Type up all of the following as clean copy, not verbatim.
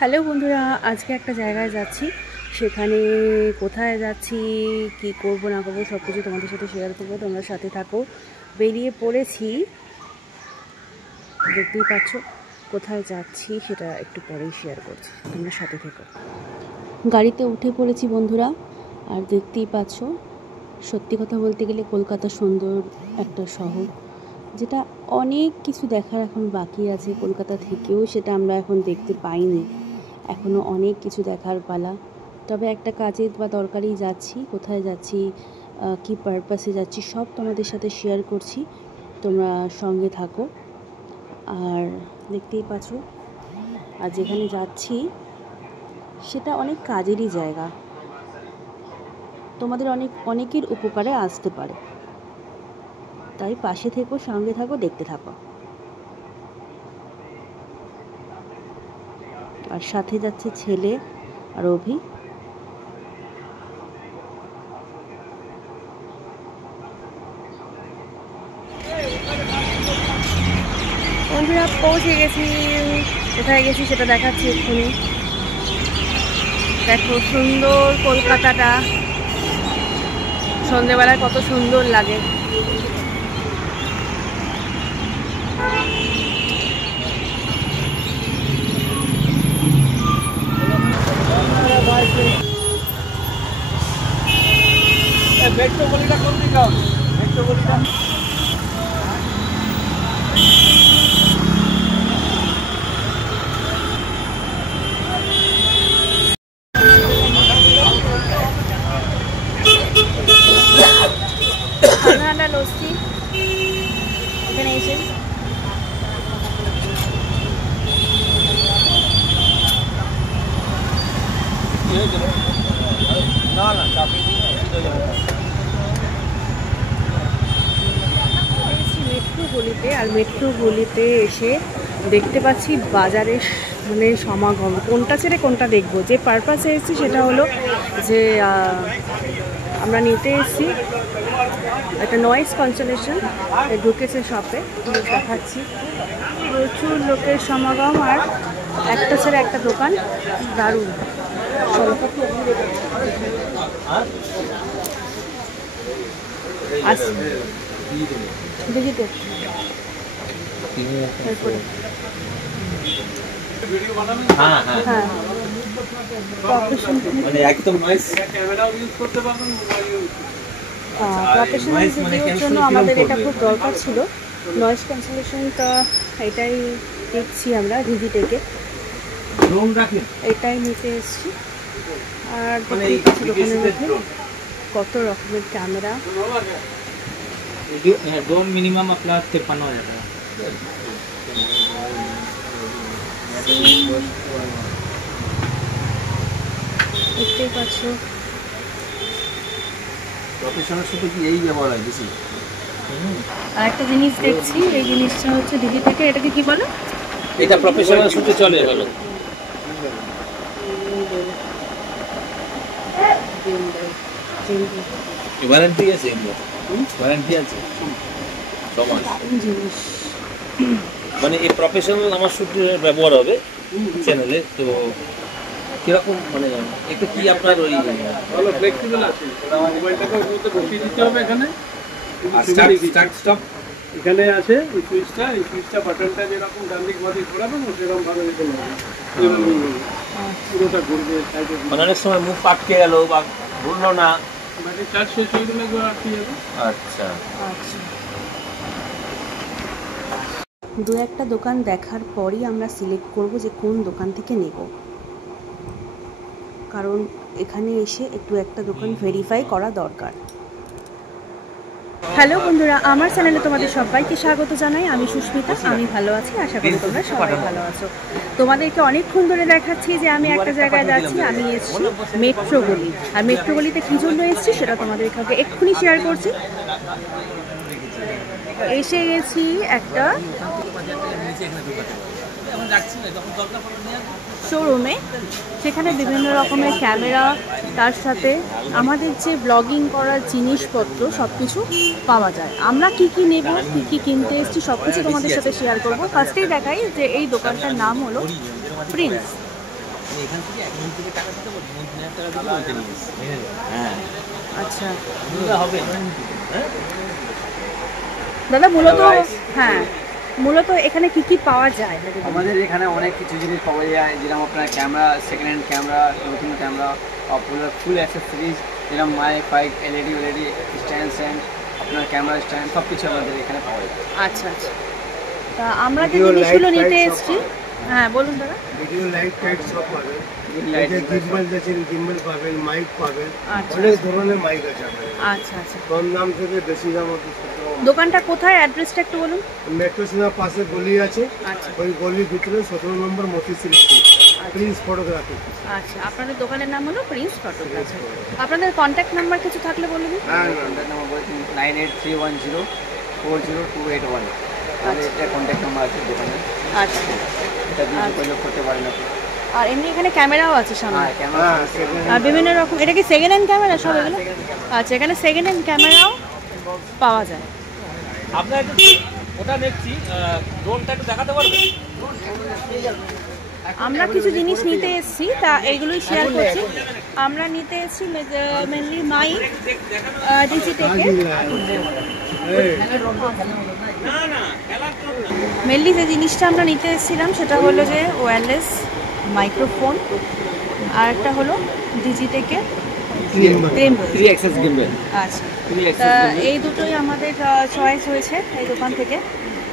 Hello বন্ধুরা, আজকে একটা জায়গায় যাচ্ছি। সেখানে কোথায় যাচ্ছি, কি করব না করবো সব কিছু তোমাদের সাথে শেয়ার করবো। তোমরা সাথে থাকো। বেরিয়ে পড়েছি, দেখতেই পাচ্ছ। কোথায় যাচ্ছি সেটা একটু পরেই শেয়ার করছি, তোমরা সাথে থেকো। গাড়িতে উঠে পড়েছি বন্ধুরা, আর দেখতেই পাচ্ছ। সত্যি কথা বলতে গেলে কলকাতা সুন্দর একটা শহর, যেটা অনেক কিছু দেখার এখন বাকি আছে। কলকাতা থেকেও সেটা আমরা এখন দেখতে পাইনি, এখনও অনেক কিছু দেখার পালা। তবে একটা কাজে বা দরকারেই যাচ্ছি। কোথায় যাচ্ছি, কি পারপাসে যাচ্ছি, সব তোমাদের সাথে শেয়ার করছি। তোমরা সঙ্গে থাকো। আর দেখতেই পাচ্ছ, আর যেখানে যাচ্ছি সেটা অনেক কাজেরই জায়গা, তোমাদের অনেকের উপকারে আসতে পারে। তাই পাশে থেকো, সঙ্গে থাকো, দেখতে থাকো। আর সাথে যাচ্ছে ছেলে আর অভি। বন্ধুরা পৌঁছে গেছি। কোথায় গেছি সেটা দেখাচ্ছি এক্ষুনি। দেখো সুন্দর কলকাতাটা, সন্ধ্যেবেলায় কত সুন্দর লাগে। ঠান্ডা লস্যি এখানে এসে মেট্রো গলিতে। আর মেট্রো গলিতে এসে দেখতে পাচ্ছি বাজারের মানে সমাগম। কোনটা ছেড়ে কোনটা দেখবো। যে পারপাসে এসেছি সেটা হলো যে আমরা নিতে এসেছি একটা নয়েজ ক্যান্সেলেশন। ঢুকেছে শপে, দেখাচ্ছি। প্রচুর লোকের সমাগম, আর একটা ছেড়ে একটা দোকান। দারুণ। ভিজিটে প্রফেশনাল ভিডিওর জন্য আমাদের এটা খুব দরকার ছিল। নয়েজ ক্যান্সেলেশনটা এটাই দেখছি আমরা ভিজিটেকে, এটাই নিতে এসেছি। আর দোকানের মধ্যে কত রকমের ক্যামেরা। दो मिनिमम आपला 53,000 দেখতেই পাচ্ছ। প্রফেশনাল শুটে কি এই ব্যবহার হয় বেশি? আর একটা জিনিস দেখছি, এই জিনিসটা হচ্ছে দিদি থেকে। এটাকে কি বলো? এটা প্রফেশনাল শুটে চলে ভালো। ওয়ারেন্টি আছে, ওয়ারেন্টি আছে সমান জিনিস। মানে এই প্রফেশনাল আমার শুটে ব্যবহার হবে চ্যানেলে। তো কিরকম মানে এটা কি আপনার ওই ভালো ফ্লেক্সিবল আছে। মোবাইলটাকে ওর মধ্যে বসিয়ে দিতে হবে এখানে। স্টার্ট স্টপ এখানে আছে। এই সুইচটা বাটনটা যেরকম ডান দিক বাঁ দিক ঘোরাবেন সেরকম ভাবে দিতে হবে। পুরোটা ঘুরবে। মানে অনেক সময় মুখ আটকে গেল বা ঘুরলো না, ব্যাটারি চার্জ শেষ হয়ে গেলে আটকে যাবে। আচ্ছা আচ্ছা, দু একটা দোকান দেখার পরই আমরা সিলেক্ট করব যে কোন দোকান থেকে নেব। কারণ এখানে এসে একটু একটা দোকান ভেরিফাই করা দরকার। হ্যালো বন্ধুরা, আমার চ্যানেলে তোমাদের সবাইকে স্বাগত জানাই। আমি সুস্মিতা, আমি ভালো আছি। আশা করি তোমরা সবাই ভালো আছো। তোমাদেরকে অনেকক্ষণ ধরে দেখাচ্ছি যে আমি একটা জায়গায় যাচ্ছি। আমি এসেছি মেট্রো গলি। আর মেট্রো গলিতে কী জন্য এসেছি সেটা তোমাদের কাছে এক্ষুনি শেয়ার করছি। এসে গেছি একটা শোরুমে, সেখানে বিভিন্ন রকমের ক্যামেরা, তার সাথে আমাদের যে ব্লগিং করার জিনিসপত্র সব কিছু পাওয়া যায়। আমরা কি কি নেব, কি কি কিনতে এসেছি সব কিছু তোমাদের সাথে শেয়ার করব। ফার্স্টেই দেখাই যে এই দোকানটার নাম হলো প্রিন্স। আমি এখান থেকে 1 মিনিট থেকে টাকা দিতে বলছি, 3,000 টাকা দিতে বলতে নিয়েছি। হ্যাঁ আচ্ছা হবে না। হ্যাঁ দাদা মূলত হ্যাঁ মূলত এখানে কি কি পাওয়া যায়? আমাদের এখানে অনেক কিছু জিনিস পাওয়া যায়, যেরকম আপনার ক্যামেরা, সেকেন্ড হ্যান্ড ক্যামেরা, নতুন ক্যামেরা, ফুল অ্যাক্সেসরিজ, যেরকম মাইক ফাইক, এলইডি স্ট্যান্ড, আপনার ক্যামেরা স্ট্যান্ড, সব কিছু আমাদের এখানে পাওয়া যায়। আচ্ছা আচ্ছা, তা আমরা যে জিনিসগুলো নিতে এসেছি, হ্যাঁ বলুন দাদা। ভিডিও লাইট টাইট সব পাবেন, গিম্বল পাবেন, মাইক পাবেন, আচ্ছা অনেক ধরনের মাইক আছে আপনাদের। আচ্ছা আচ্ছা, কম দাম থেকে বেশি দাম অবধি। দোকানটা কোথায়, অ্যাড্রেসটা একটু বলুন। মেট্রো স্টেশনের পাশে গলি আছে, আচ্ছা ওই গলির ভিতরে 17 নম্বর মতি সিল্ক স্ট্রিট, প্রিন্স ফটোগ্রাফি। আচ্ছা, আপনাদের দোকানের নাম হলো প্রিন্স ফটোগ্রাফি। আপনাদের কন্ট্যাক্ট নাম্বার কিছু থাকলে বলে দিন। হ্যাঁ কন্ট্যাক্ট নাম্বার বলছি 9831040281, এটা কন্ট্যাক্ট নাম্বার আছে দোকানে। আচ্ছা, এটা দিয়ে যোগাযোগ করতে পারেন আপনি। আর এমনি এখানে ক্যামেরাও আছে সামনে। হ্যাঁ ক্যামেরা, আর বিভিন্ন রকম, এটা কি সেকেন্ড হ্যান্ড ক্যামেরা সব এগুলো? আচ্ছা, এখানে সেকেন্ড হ্যান্ড ক্যামেরাও পাওয়া যায়। আপনার একটু ওটা দেখছি, ড্রোনটা একটু দেখাতে পারবেন? আমরা কিছু জিনিস নিতে এসেছি, তা এইগুলোই শেয়ার করছি। আমরা নিতে এসেছি মেনলি মাইক ডিজিটেকে। মেনলি যে জিনিসটা আমরা নিতে এসেছিলাম সেটা হলো যে ওয়্যারলেস মাইক্রোফোন, আর একটা হলো ডিজিটেকে থ্রি অ্যাক্সেস গিম্বল। আচ্ছা, তা এই দুটোই আমাদের চয়েস হয়েছে এই দোকান থেকে।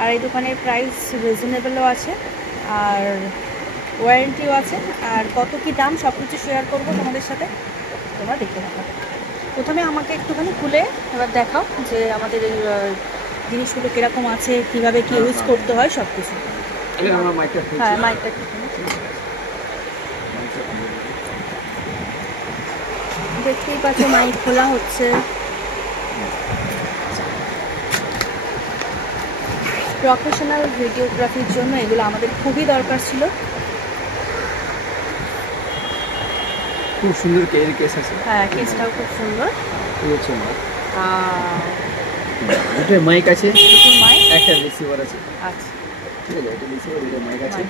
আর এই দোকানের প্রাইস রিজনেবলও আছে, আর ওয়ারেন্টিও আছে। আর কত কি দাম সব কিছু শেয়ার করবো তোমাদের সাথে, তোমরা দেখতে থাকো। প্রথমে আমাকে একটুখানি খুলে এবার দেখাও যে আমাদের এই জিনিসগুলো কীরকম আছে, কীভাবে কী ইউজ করতে হয় সব কিছু। আমরা মাইকটা, হ্যাঁ মাইকটা দেখতেই পাচ্ছ, মাইক খোলা হচ্ছে। প্রফেশনাল ভিডিওগ্রাফির জন্য এগুলো আমাদের খুবই দরকার ছিল। খুব সুন্দর ক্যারি কেস আছে। হ্যাঁ, কেসটাও খুব সুন্দর। দুটো মাইক আছে, দুটো মাইক, একটা রিসিভার আছে। আচ্ছা ঠিক আছে, এটা রিসিভার, এটা মাইক আছে।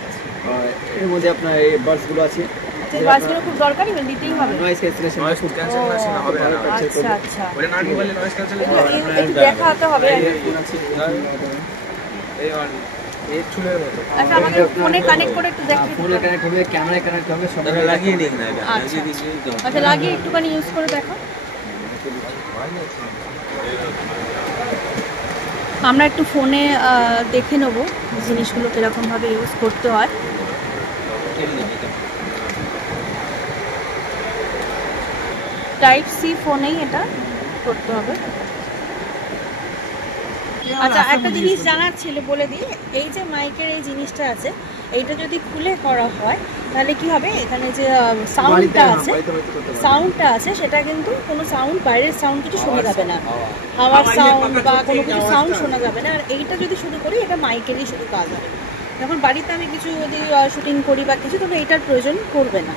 আর এর মধ্যে আপনার এই বাসগুলো আছে, যে বাসগুলো খুব দরকারি, দিতেই হবে। নয়েজ ক্যান্সেলেশন, নয়েজ ক্যান্সেলেশন হবে না। আচ্ছা আচ্ছা, ওটা না মোবাইলে নয়েজ ক্যান্সেলেশন একটু দেখাতে হবে। এই চুলের মতো। আচ্ছা, আমাদের ফোনে কানেক্ট করে একটু দেখি। ফোনে কানেক্ট হবে, ক্যামেরায় কানেক্ট হবে, সব এটা লাগিয়ে নিন না, এটা আচ্ছা লাগিয়ে দিন। আচ্ছা, লাগিয়ে একটুখানি ইউজ করে দেখো। আমরা একটু ফোনে দেখে নেবো জিনিসগুলো কীরকমভাবে ইউজ করতে হয়। টাইপ সি ফোনেই এটা করতে হবে। আচ্ছা, একটা জিনিস জানার ছিল, বলে দিই। এই যে মাইকের এই জিনিসটা আছে, এইটা যদি খুলে করা হয় তাহলে কি হবে, এখানে যে সাউন্ডটা আছে সেটা কিন্তু কোনো সাউন্ড, বাইরের সাউন্ড কিছু শোনা যাবে না, হাওয়ার সাউন্ড বা কোনো কিছু সাউন্ড শোনা যাবে না। আর এইটা যদি শুরু করি, এটা মাইকেরই শুধু কাজ হবে। যখন বাড়িতে আমি কিছু যদি শুটিং করি বা কিছু, তবে এটার প্রয়োজন পড়বে না।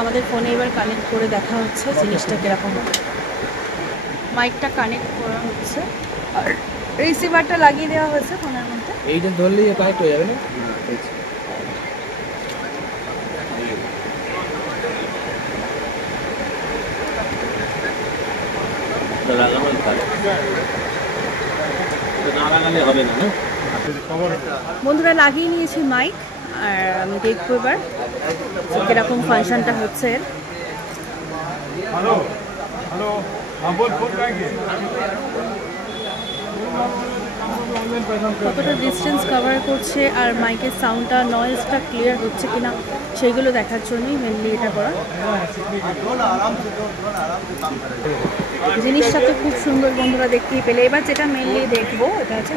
আমাদের ফোনে এবার কানেক্ট করে দেখা হচ্ছে জিনিসটা কীরকম হবে। মাইকটা কানেক্ট করা হচ্ছে আর রিসিভারটা লাগিয়ে দেওয়া হয়েছে ফোনের মধ্যে। এইটা ধরলেই কানেক্ট হয়ে যাবে না? লাগানোই ভালো, না লাগালে হবে না। বন্ধুরা, লাগিয়ে নিয়েছি মাইক, আর আমি দেখবো এবার কীরকম ফাংশনটা হচ্ছে এর। কতটা ডিস্টেন্স কভার করছে আর মাইকের সাউন্ডটা, নয়েজটা ক্লিয়ার হচ্ছে কিনা, সেইগুলো দেখার জন্যই মেনলি এটা করা। জিনিসটা তো খুব সুন্দর বন্ধুরা, দেখতেই পেলে। এবার যেটা মেনলি দেখবো এটা হচ্ছে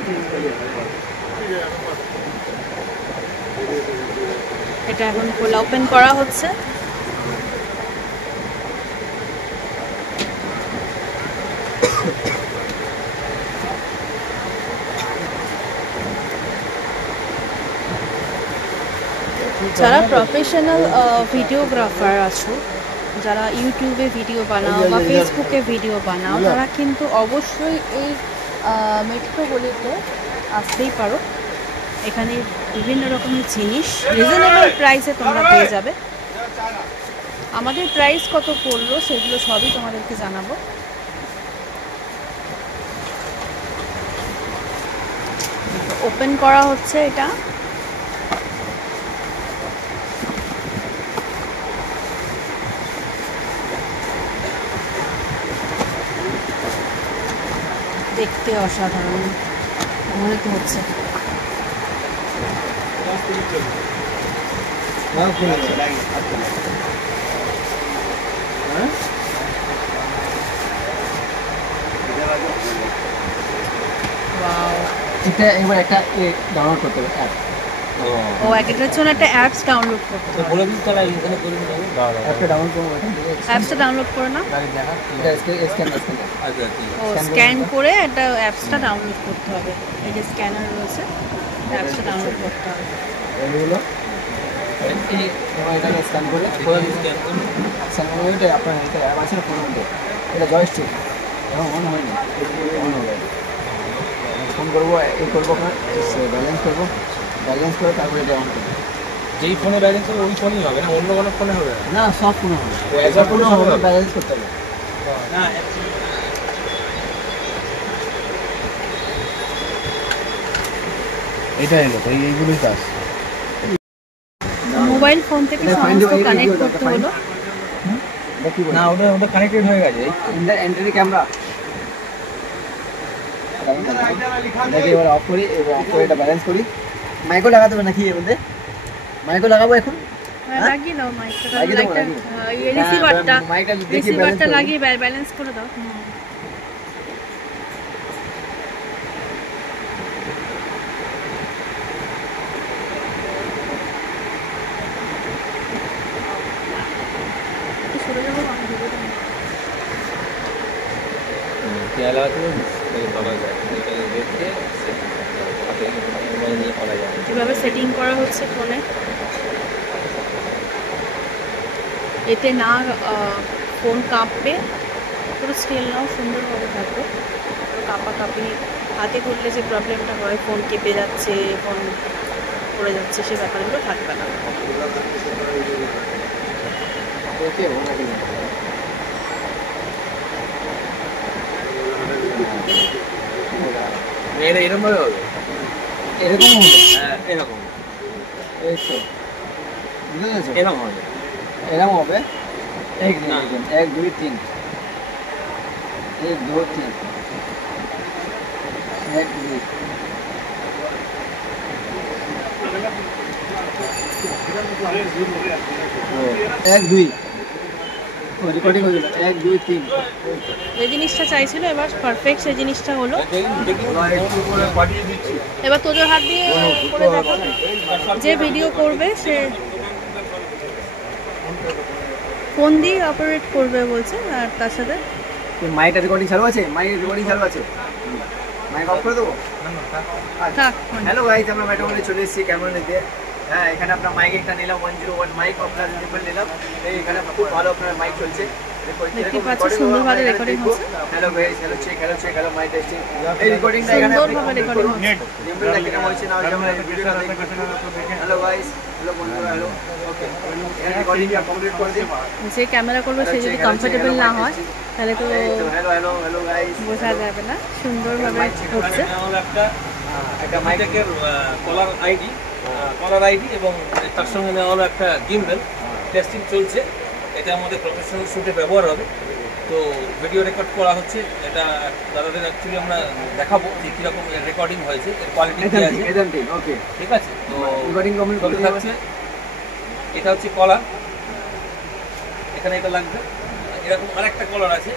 এটা এখন খোলা, ওপেন করা হচ্ছে। যারা প্রফেশনাল ভিডিওগ্রাফার আছো, যারা ইউটিউবে ভিডিও বানাও বা ফেসবুকে ভিডিও বানাও, তারা কিন্তু অবশ্যই এই মেট্রো গলিতে আসতেই পারো। এখানে বিভিন্ন রকমের জিনিস রিজনেবল প্রাইসে তোমরা পেয়ে যাবে। আমাদের প্রাইস কত পড়লো সেগুলো সবই তোমাদেরকে জানাবো। ওপেন করা হচ্ছে এটা। দেখতে অসাধারণ মনে তো হচ্ছে। এটা এবার একটা ডাউনলোড করতে হবে অ্যাপ। ও একের জন্য একটা অ্যাপস ডাউনলোড করতে হবে। বলে দিন তাহলে এখানে করে দিন। অ্যাপটা ডাউনলোড করবো, অ্যাপসটা ডাউনলোড করে না? ও স্ক্যান করে একটা অ্যাপসটা ডাউনলোড করতে হবে। এই যে স্ক্যানার রয়েছে, অ্যাপসটা ডাউনলোড করতে হবে। এগুলো এটাকে স্ক্যান করে স্ক্যান করে এটা আপনার এটা অ্যাপ আছে ফোনের মধ্যে, এটা জয়স্টিক এখন অন হয়নি, অন হবে। ফোন করবো, এই করবো আপনার ব্যালেন্স করবো, ব্যালেন্স করে তারপরে এটা অন করবো। যেই ফোনে ব্যালেন্স হবে ওই ফোনই হবে না, অন্য কোনো ফোনে হবে না? সব ফোনে হবে, সব ফোনে হবে, ব্যালেন্স করতে হবে। না এটা এলো তো, এইগুলোই কাজ। মোবাইল ফোন থেকে সমস্ত কানেক্ট করতে হলো। না, ওটা কানেক্টেড হয়ে গেছে। এন্ট্রি ক্যামেরা এটাকে এবার অফ করি, এবার অফ করে এটা ব্যালেন্স করি। মাইকও লাগাতে হবে নাকি এর মধ্যে? মাইকও লাগাবো এখন? লাগিয়ে দাও মাইকটা, লাগিয়ে দেবো নাকি? রিসিভারটা লাগিয়ে ব্যালেন্স করে দাও। কিভাবে সেটিং করা হচ্ছে ফোনে, এতে না ফোন কাঁপবে, পুরো স্টিল নাও সুন্দরভাবে থাকবে। কাঁপাকাঁপি হাতে করলে যে প্রবলেমটা হয়, ফোন কেঁপে যাচ্ছে, ফোন পড়ে যাচ্ছে, সে ব্যাপারগুলো থাকবে না। এরকম ভাবে হবে, এরকম হবে, এরকম এই তো বুঝতে পেরেছো? এরকম হবে, এরকম হবে। এক না। 1 2 3 1 2 3 1 2 1 2 রেকর্ডিং হয়ে গেল। 1 2 3 যে জিনিসটা চাইছিল এবার পারফেক্ট সেই জিনিসটা হলো। একটু করে পাঠিয়ে দিচ্ছি। এবার তোদের হাত দিয়ে করে দেখো, যে ভিডিও করবে সে ফোন দিয়ে অপারেট করবে বলছে। আর তার সাথে মাইকটা রেকর্ডিং চালু আছে, মাইক রেকর্ডিং চালু আছে, মাইক অফ করে দেবো। থাক। হ্যালো গাইজ, আমরা মেটামলি চলে এসেছি ক্যামেরা নিতে। হ্যাঁ, এখানে আপনার মাইক একটা নিলাম, 101 মাইক আপনার রিপল নিলাম। এখানে খুব ভালো আপনার মাইক চলছে, দেখতে পাচ্ছ সুন্দরভাবে রেকর্ডিং হচ্ছে। Hello guys, hello check, hello mike testing. এই রেকর্ডিংটা এখানে সুন্দরভাবে রেকর্ডিং হচ্ছে। নিয়মটা কিরকম হচ্ছে না হচ্ছে আমরা ভিডিওটা দেখব। হ্যালো গাইজ, হ্যালো বন্ধুরা, হ্যালো। ওকে, এখানে রেকর্ডিংটা কমপ্লিট করে দিই। যে ক্যামেরা করবে সে যদি কমফোর্টেবল না হয় তাহলে তো হ্যালো হ্যালো হ্যালো গাইজ, বোঝা যাবে না। সুন্দরভাবে হচ্ছে। একটা মাইকের কলার আইডি এবং তার সঙ্গে নেওয়া হলো একটা গিম্বেল। টেস্টিং চলছে, এটা আমাদের প্রফেশনাল শুটে ব্যবহার হবে। তো ভিডিও রেকর্ড করা হচ্ছে, এটা দাদাদের অ্যাকচুয়ালি আমরা দেখাবো যে কীরকম রেকর্ডিং হয়েছে, এর কোয়ালিটি কী আছে। ওকে, ঠিক আছে, তো রেকর্ডিং কমপ্লিট চলতে থাকছে। এটা হচ্ছে কলার, এখানে এটা লাগবে। এরকম আরেকটা কলার আছে,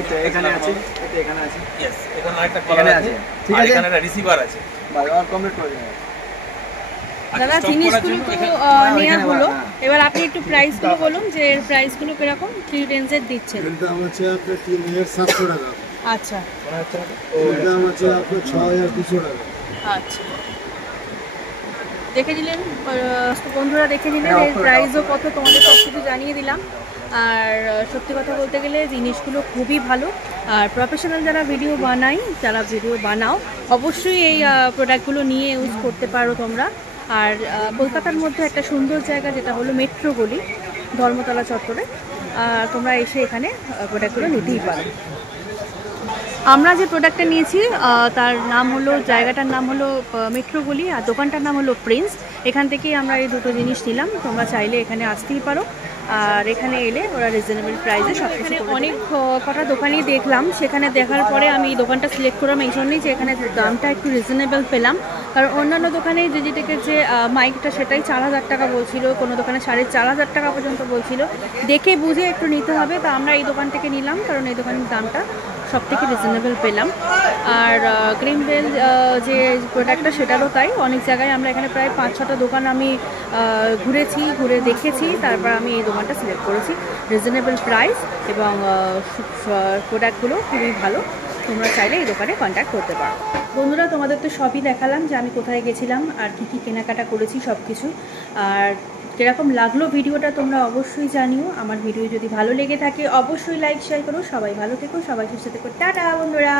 এটা এখানে আছে, এটা এখানে আছে। ইয়েস, এখানে আরেকটা কলার আছে, ঠিক আর আছে। এখানে একটা রিসিভার আছে। বারবার কমপ্লিট করে দিন। দাদা জিনিসগুলো তো নেওয়া হলো, এবার আপনি একটু প্রাইসগুলো বলুন যে এর প্রাইসগুলো কিরকম, কি রেঞ্জের দিচ্ছেন? এর দাম আছে আপনার 3700 টাকা, আচ্ছা এর দাম আছে আপনার 6200 টাকা। আচ্ছা, দেখে নিলেন বন্ধুরা, দেখে নিলেন এর প্রাইসও কত, তোমাদের সব কিছু জানিয়ে দিলাম। আর সত্যি কথা বলতে গেলে জিনিসগুলো খুবই ভালো। আর প্রফেশনাল যারা ভিডিও বানাও অবশ্যই এই প্রোডাক্টগুলো নিয়ে ইউজ করতে পারো তোমরা। আর কলকাতার মধ্যে একটা সুন্দর জায়গা যেটা হলো মেট্রো গলি, ধর্মতলা চত্বরে, তোমরা এসে এখানে প্রোডাক্টগুলো নিতেই পারো। আমরা যে প্রোডাক্টটা নিয়েছি তার নাম হলো, জায়গাটার নাম হলো মেট্রো গলি, আর দোকানটার নাম হলো প্রিন্স। এখান থেকেই আমরা এই দুটো জিনিস নিলাম। তোমরা চাইলে এখানে আসতেই পারো, আর এখানে এলে ওরা রিজনেবল প্রাইসে সব কিছু। অনেক কটা দোকানই দেখলাম, সেখানে দেখার পরে আমি এই দোকানটা সিলেক্ট করলাম এই জন্যই যে এখানে দামটা একটু রিজনেবল পেলাম। কারণ অন্যান্য দোকানে ডিজিটেকের যে মাইকটা সেটাই 4,000 টাকা বলছিল, কোনো দোকানে 4,500 টাকা পর্যন্ত বলছিল। দেখে বুঝে একটু নিতে হবে, তা আমরা এই দোকান থেকে নিলাম কারণ এই দোকানের দামটা সব থেকে রিজনেবল পেলাম। আর গ্রিন বেল যে প্রোডাক্টটা সেটারও তাই, অনেক জায়গায় আমরা এখানে প্রায় 5-6টা দোকান আমি ঘুরে দেখেছি, তারপর আমি এই দোকানটা সিলেক্ট করেছি। রিজনেবল প্রাইস এবং প্রোডাক্টগুলো খুবই ভালো, তোমরা চাইলে এই দোকানে কন্ট্যাক্ট করতে পারো। বন্ধুরা, তোমাদের তো সবই দেখালাম যে আমি কোথায় গেছিলাম আর কী কী কেনাকাটা করেছি সব কিছু। আর কীরকম লাগলো ভিডিওটা তোমরা অবশ্যই জানিও। আমার ভিডিও যদি ভালো লেগে থাকে অবশ্যই লাইক শেয়ার করো। সবাই ভালো থেকো, সবাই সুস্থ থেকো। টাটা বন্ধুরা।